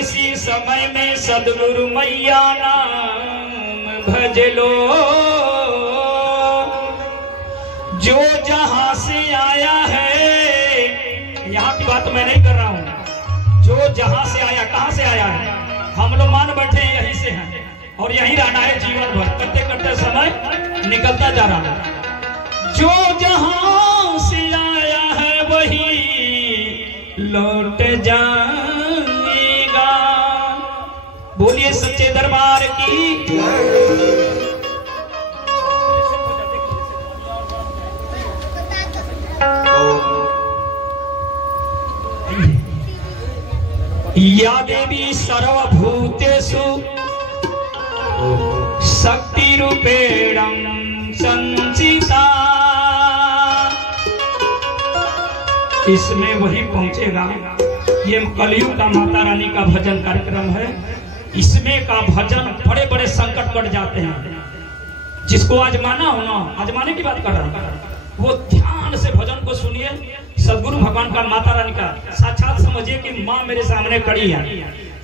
इसी समय में सदगुरु मैया नाम भज लो। जो जहां से आया है, यहाँ की बात मैं नहीं कर रहा हूँ, जो जहां से आया, कहां से आया है, हम लोग मान बैठे हैं यहीं से हैं और यहीं रहना है जीवन भर, करते करते समय निकलता जा रहा है। जो जहां से आया है वही लौट जाएगा। बोलिए सच्चे दरबार की। या देवी सर्वभूतेषु शक्ति रूपेण संचिता। इसमें वही पहुंचेगा। ये कलयुग का माता रानी का भजन कार्यक्रम है। इसमें का भजन बड़े बड़े संकट कट जाते हैं। जिसको आजमाना हो ना, आजमाने की बात कर रहा हूं, वो ध्यान से भजन को सुनिए। सदगुरु भगवान का, माता रानी का साक्षात समझिए कि माँ मेरे सामने खड़ी है।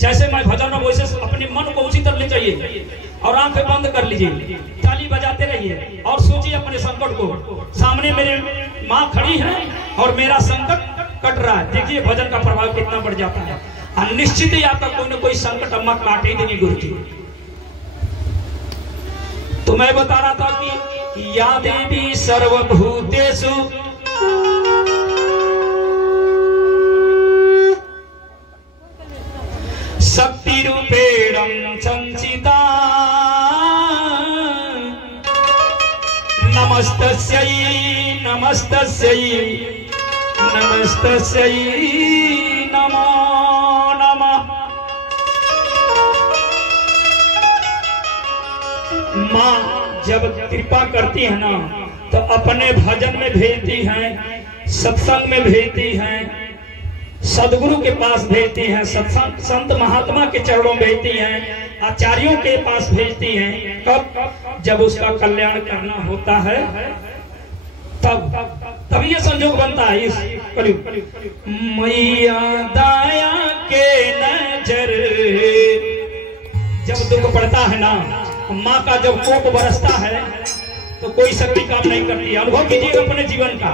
जैसे मैं भजन में वैसे अपने मन को उसी तरह ले चाहिए और आंखें बंद कर लीजिए, ताली बजाते रहिए और सोचिए अपने संकट को। सामने मेरे माँ खड़ी है और मेरा संकट कट रहा है। देखिए भजन का प्रभाव कितना बढ़ जाता है। और निश्चित ही आपका कोई ना कोई संकट अम्मा काट ही देगी गुरु जी। तो मैं बता रहा था कि या देवी सर्वभूतेषु शक्ति रूपेण संचिता। नमस्तस्यै नमस्तस्यै नमस्तस्यै नमो नमः। माँ जब कृपा करती है ना तो अपने भजन में भेजती हैं, सत्संग में भेजती हैं, सदगुरु के पास भेजती हैं, सत्संग संत महात्मा के चरणों में भेजती हैं, आचार्यों के पास भेजती हैं। कब? जब उसका कल्याण करना होता है तब ये संजोग बनता है। इस मैया दया के नजर जब दुख पड़ता है ना, माँ का जब कोप बरसता है तो कोई शक्ति काम नहीं करती है। अनुभव कीजिएगा अपने जीवन का।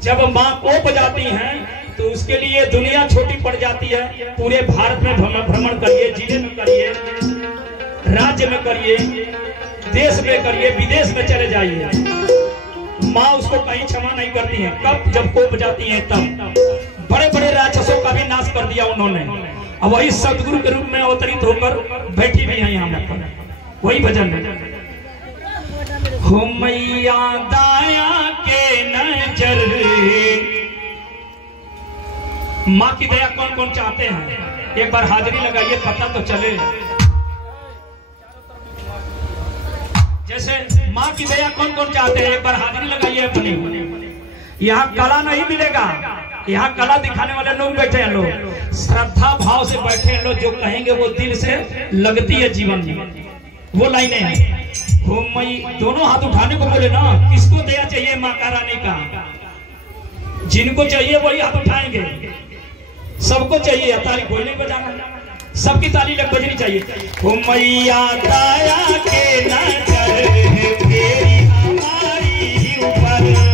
जब माँ कोप जाती हैं तो उसके लिए दुनिया छोटी पड़ जाती है। पूरे भारत में भ्रमण करिए, जिले में करिए, राज्य में करिए, देश में करिए, विदेश में चले जाइए, माँ उसको कहीं क्षमा नहीं करती है। कब? जब कोप जाती है तब। बड़े बड़े राक्षसों का भी नाश कर दिया उन्होंने। अब वही सदगुरु के रूप में अवतरित होकर बैठी भी है यहाँ पर। वही भजन में हो मैया दया के नजर। माँ की दया कौन कौन चाहते हैं? एक बार हाजिरी लगाइए, पता तो चले। जैसे माँ की दया कौन कौन चाहते हैं? एक बार हाजिरी लगाइए अपनी। यहाँ कला नहीं मिलेगा, यहाँ कला दिखाने वाले लोग बैठे हैं। लोग श्रद्धा भाव से बैठे हैं। लोग जो कहेंगे वो दिल से लगती है जीवन में। वो लाइनें हैं। हो मई दोनों हाथ उठाने को बोले ना। किसको दया चाहिए? माता रानी का। जिनको चाहिए वही हाथ उठाएंगे। सबको चाहिए ताली बोलने को जाना, सबकी ताली लग बजनी चाहिए। हो मैया दया के नजर तेरी हमारी ऊपर।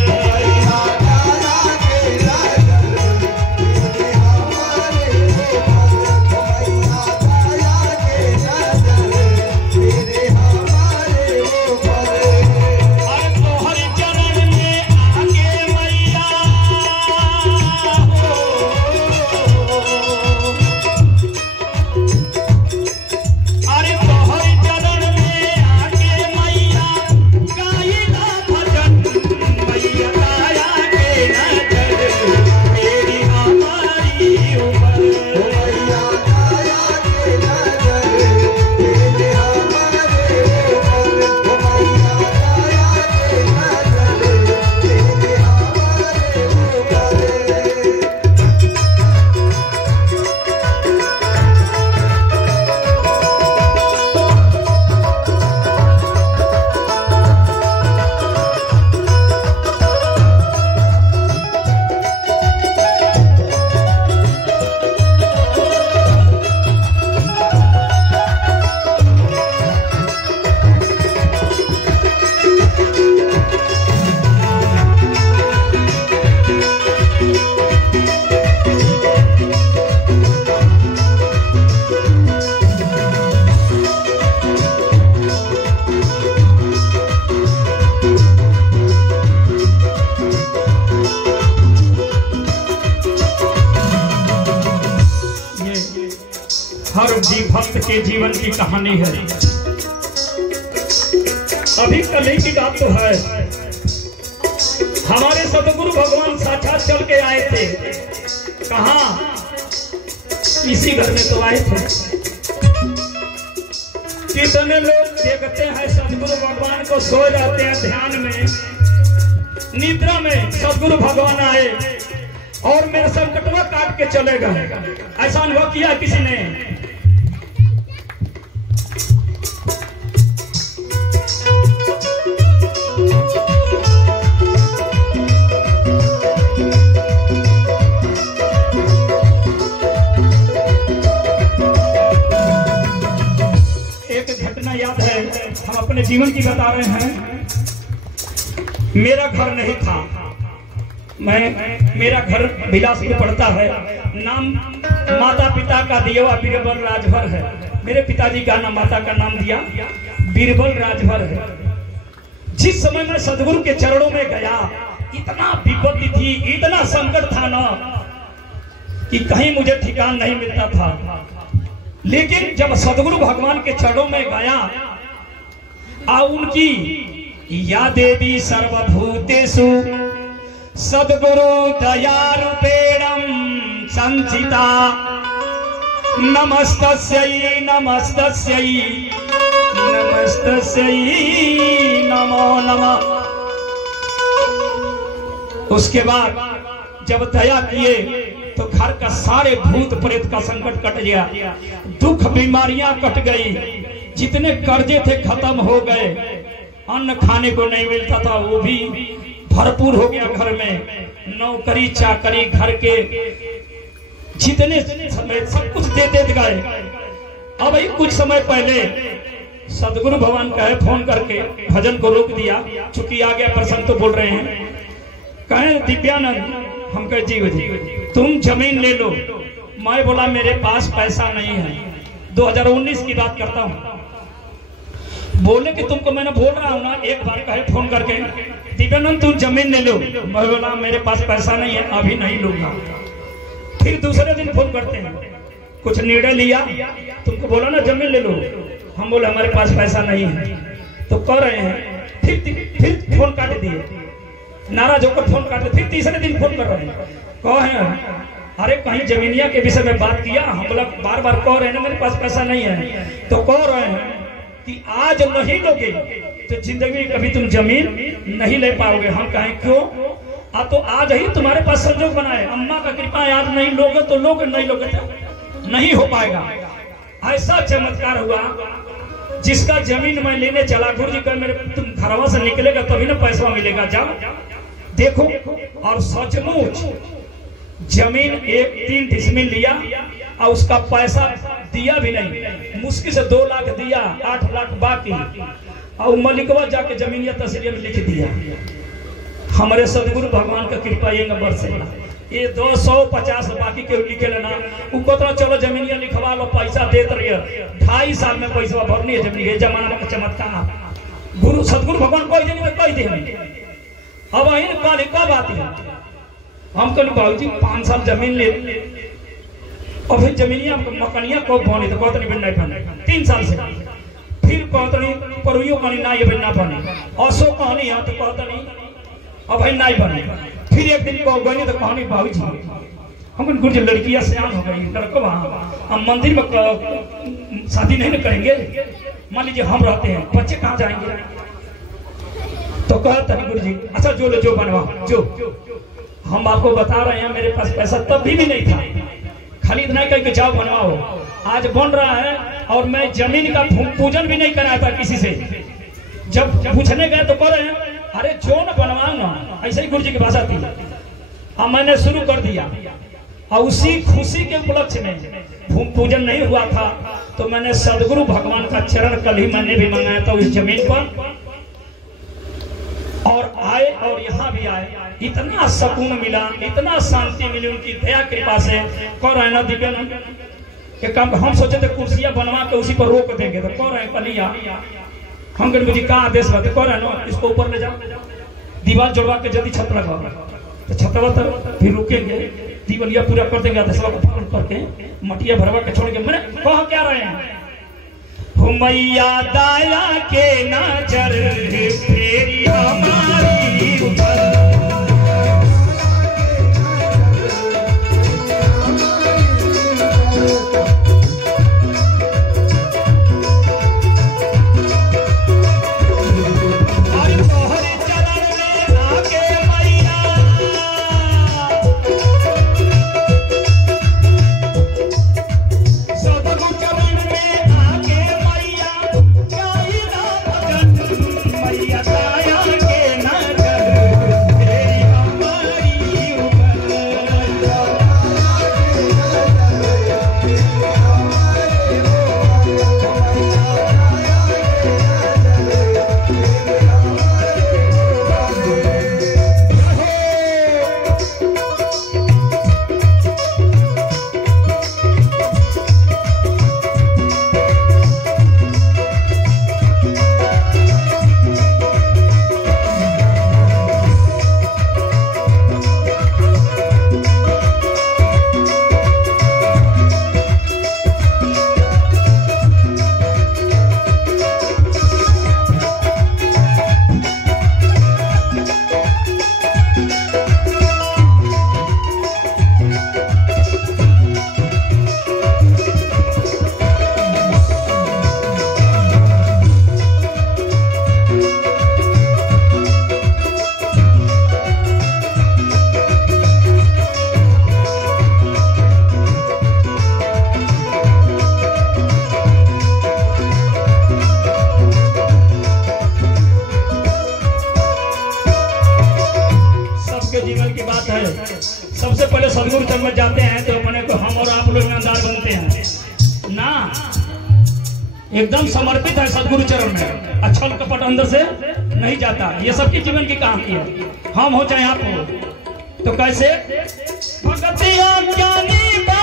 हर भक्त के जीवन की कहानी है। अभी कल ही की बात तो है, हमारे सदगुरु भगवान साक्षात चल के आए थे। कहाँ? इसी घर में तो आए थे। कितने लोग देखते हैं सदगुरु भगवान को सो जाते हैं ध्यान में, निद्रा में सदगुरु भगवान आए और मेरा संकटवा काट के चले गए। ऐसा अनुभव किया किसी ने? एक घटना याद है, हम अपने जीवन की बता रहे हैं। मेरा घर नहीं था, मेरा घर बिलासपुर पड़ता है। नाम माता पिता का दिया हुआ बीरबल राजभर है। मेरे पिताजी का नाम, माता का नाम दिया बीरबल राजभर है। जिस समय मैं सदगुरु के चरणों में गया, इतना विपत्ति थी, इतना संकट था ना कि कहीं मुझे ठिकान नहीं मिलता था। लेकिन जब सदगुरु भगवान के चरणों में गया और उनकी या देवी सर्वभूतेषु सद्गुरु दयारूपेणं संचिता नमस्तस्यै नमस्तस्यै नमस्तस्यै नमो नमः। उसके बाद जब दया किए तो घर का सारे भूत प्रेत का संकट कट गया, दुख बीमारियां कट गई, जितने कर्जे थे खत्म हो गए, अन्न खाने को नहीं मिलता था वो भी भरपूर हो गया घर में, नौकरी चाकरी घर के जितने समय सब कुछ देते गए। अब ही कुछ समय पहले सदगुरु भगवान कहे फोन करके भजन को रोक दिया, चूंकि आ गया प्रसंग तो बोल रहे हैं। कहे दिव्यानंद, हम कहे जी तुम जमीन ले लो। मैं बोला मेरे पास पैसा नहीं है, 2019 की बात करता हूँ। बोले कि तुमको मैंने बोल रहा हूँ ना, एक बार कहे फोन करके दिव्यानंद तुम जमीन ले लो। मैं बोला मेरे पास पैसा नहीं है, अभी नहीं लूंगा। फिर दूसरे दिन फोन करते हैं, कुछ निर्णय लिया, तुमको बोला ना जमीन ले लो। हम बोले हमारे पास पैसा नहीं है, तो कह रहे हैं। फिर फोन काट दिए, नाराज होकर फोन काटे। फिर तीसरे दिन फोन कर रहे हैं, कहे अरे कहीं जमीनिया के विषय में बात किया। हम बोला बार बार कह रहे हैं ना मेरे पास पैसा नहीं है, तो कह रहे हैं कि आज नहीं लोगे तो जिंदगी में कभी तुम जमीन नहीं ले पाओगे। हम कहें क्यों? तो आज ही तुम्हारे पास संजोग बनाए, अम्मा का कृपा है, आज नहीं लोगे तो लोग नहीं लोगे तो नहीं हो पाएगा। ऐसा चमत्कार हुआ, जिसका जमीन मैं लेने चला, गुरु जी का मेरे तुम घरवा से निकलेगा तभी ना पैसा मिलेगा, जाओ देखो। और सचमुच जमीन 3 डिसमिल लिया और उसका पैसा दिया भी नहीं, मुश्किल से 2 लाख दिया, 8 लाख बाकी। और मलिकवा जाके जमीनिया तहसील में लिख दिया। हमारे सदगुरु भगवान का कृपा ये नंबर से ये 250 बाकी के लिखे लेना, उनको चलो जमीनिया लिखवा लो, पैसा देते रहिए। 2.5 साल में पैसा भरनी है जमीन। ये जमाना का चमत्कार गुरु सदगुरु भगवान कोई जमीन कह दे। अब कब आती है? हम कहते बाबूजी 5 साल जमीन ले, और फिर जमीनिया मकनिया कब बनी? तो कहते नहीं बने 3 साल से। फिर कहते नहीं परवियो कहानी ना ये बनना बने, असो कहानी है तो कहते नहीं अब भाई नहीं बने। फिर एक दिन कह गई तो कहानी बाबूजी हम गुरु जी लड़कियां सियान हो गई, लड़को वहां हम मंदिर में शादी नहीं करेंगे। मान लीजिए हम रहते हैं, बच्चे कहाँ जाएंगे? तो कहते हैं गुरु जी अच्छा जो बनवा जो। हम आपको बता रहे हैं मेरे पास पैसा तब भी नहीं था, खाली इतना कह के जाओ बनवाओ। आज बन रहा है और मैं जमीन का पूजन भी नहीं कराया था किसी से। जब पूछने गए तो कह रहे हैं अरे जो न बनवाओ ना, ऐसे ही गुरु जी की भाषा थी। अब मैंने शुरू कर दिया और उसी खुशी के उपलक्ष्य में भूमि पूजन नहीं हुआ था तो मैंने सदगुरु भगवान का चरण कल ही मैंने भी मंगाया था उस जमीन पर। और आए और यहाँ भी आए, इतना सुकून मिला, इतना शांति मिली उनकी दया कृपा से। कह रहे ना दिव्यानंद के काम हम सोचे थे कुर्सियां बनवा के उसी पर रोक देंगे, तो कह रहे हैं कलिया हम कहते मुझे कहा आदेश बात कह रहे ना इसको ऊपर ले जाओ, दीवार जोड़वा के जल्दी छत लगाओ। तो छतवा तो फिर रुकेंगे जीवनिया पूरा कर देंगे दसवा को पकड़ करके मटिया भरवा के छोड़ के मैंने कह क्या रहे हैं मैया दाया के नजर फेरी हमारी ऊपर सबसे पहले सदगुरु चरण में जाते हैं तो अपने को हम और आप लोग ईमानदार बनते हैं ना, एकदम समर्पित है सदगुरु चरण में, अच्छा कपट अंदर से नहीं जाता। ये सबके जीवन की कहानी है, हम हो चाहे आप हो। तो कैसे भगतिया ज्ञानी बा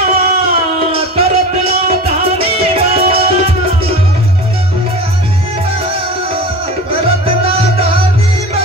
करत नादानी बा करत नादानी बा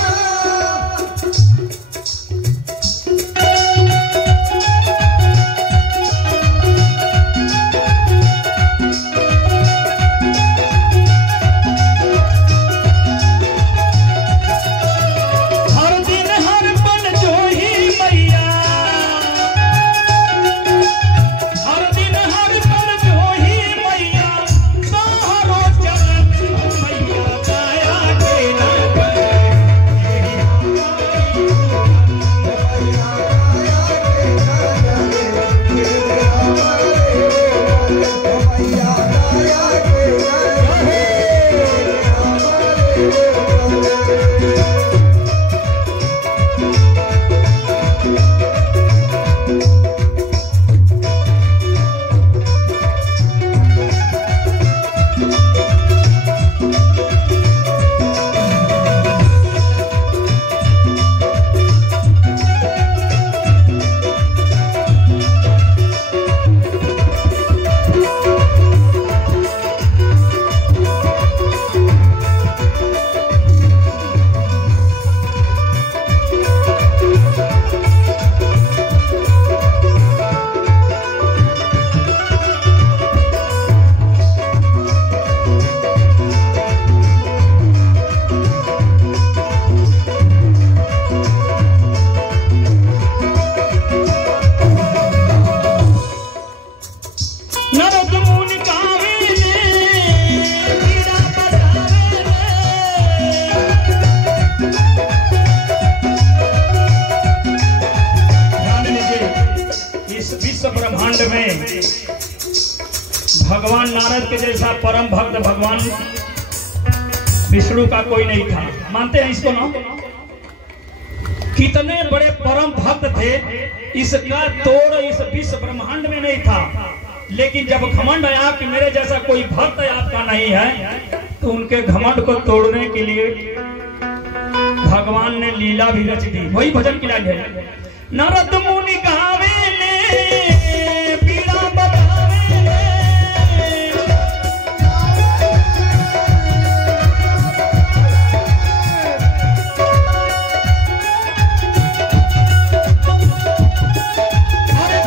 ब्रह्मांड में भगवान नारद के जैसा परम भक्त भगवान विष्णु का कोई नहीं था। मानते हैं इसको ना? कितने बड़े परम भक्त थे, इसका तोड़ इस विश्व ब्रह्मांड में नहीं था। लेकिन जब घमंड आया कि मेरे जैसा कोई भक्त आपका नहीं है, तो उनके घमंड को तोड़ने के लिए भगवान ने लीला भी रच दी। वही भजन की लाइन है, नारद मुनि गावे पीड़ा बतावे अरे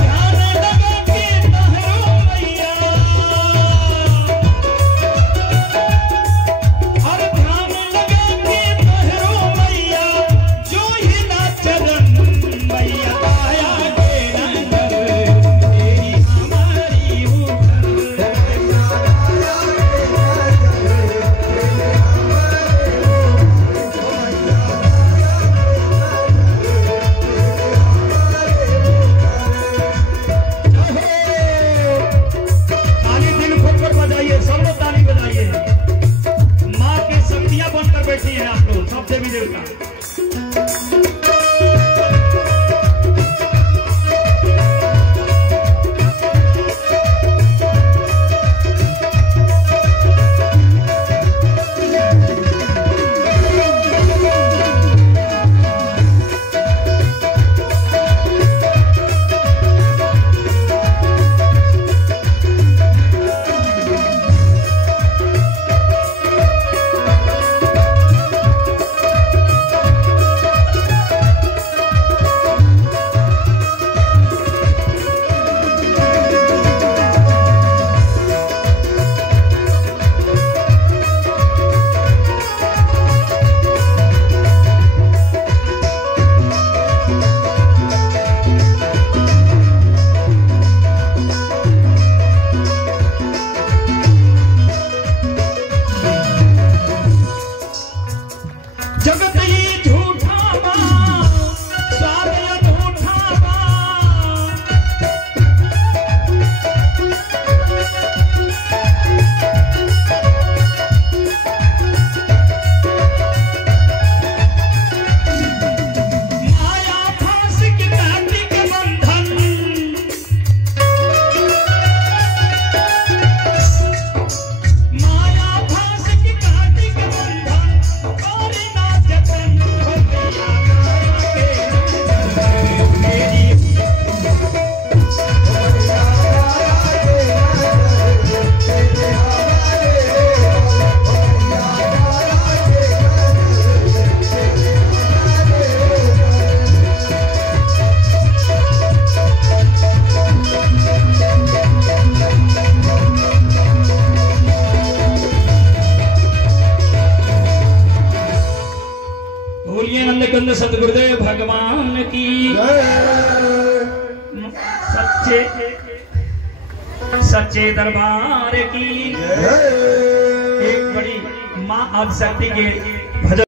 गंध सतगुरुदेव भगवान की सच्चे दरबार की। एक बड़ी माँ आदिशक्ति के